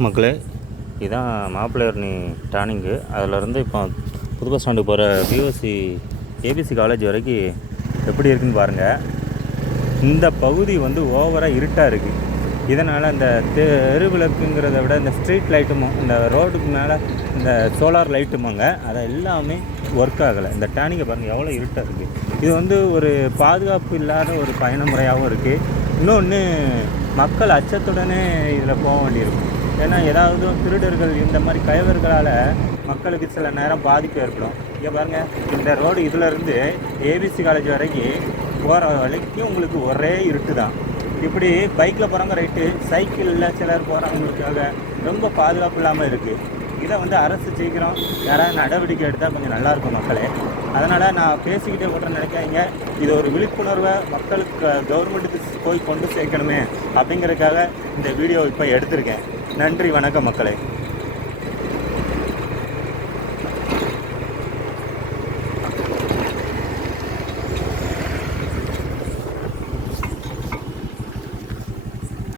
மக்களே, இதுதான் மாப்பிள்ளையர்னி டர்னிங்கு. அதிலேருந்து இப்போ புது பஸ் ஸ்டாண்டு போகிற பிஓசி ஏபிசி காலேஜ் வரைக்கும் எப்படி இருக்குதுன்னு பாருங்கள். இந்த பகுதி வந்து ஓவராக இருட்டாக இருக்குது. இதனால் இந்த தெரு விளக்குங்கிறத விட இந்த ஸ்ட்ரீட் லைட்டுமோ இந்த ரோடுக்கு மேலே இந்த சோலார் லைட்டுமாங்க அதை எல்லாமே ஒர்க் ஆகலை. இந்த டர்னிங்கை பாருங்கள் எவ்வளோ இருட்டாக இருக்குது. இது வந்து ஒரு பாதுகாப்பு இல்லாத ஒரு பயண முறையாகவும் இருக்குது. இன்னொன்று மக்கள் அச்சத்துடனே இதில் போக வேண்டியிருக்கும். ஏன்னா ஏதாவது திருடர்கள் இந்த மாதிரி கயவர்களால் மக்களுக்கு சில நேரம் பாதிப்பு ஏற்படும். இங்கே பாருங்கள், இந்த ரோடு இதிலேருந்து ஏபிசி காலேஜ் வரைக்கும் போகிற வரைக்கும் உங்களுக்கு ஒரே இருட்டு தான். இப்படி பைக்கில் போகிறவங்க ரைட்டு, சைக்கிளில் சிலர் போகிறவங்களுக்காக ரொம்ப பாதுகாப்பு இல்லாமல் இருக்குது. இதை வந்து அரசு சீக்கிரம் யாராவது நடவடிக்கை எடுத்தால் கொஞ்சம் நல்லாயிருக்கும் மக்களே. அதனால் நான் பேசிக்கிட்டே ஓட்டுறேன்னு நினைக்காதீங்க. இது ஒரு விழிப்புணர்வை மக்களுக்கு கவர்மெண்ட்டுக்கு போய் கொண்டு சேர்க்கணுமே அப்படிங்கிறதுக்காக இந்த வீடியோ இப்போ எடுத்திருக்கேன். நன்றி, வணக்கம் மக்களே.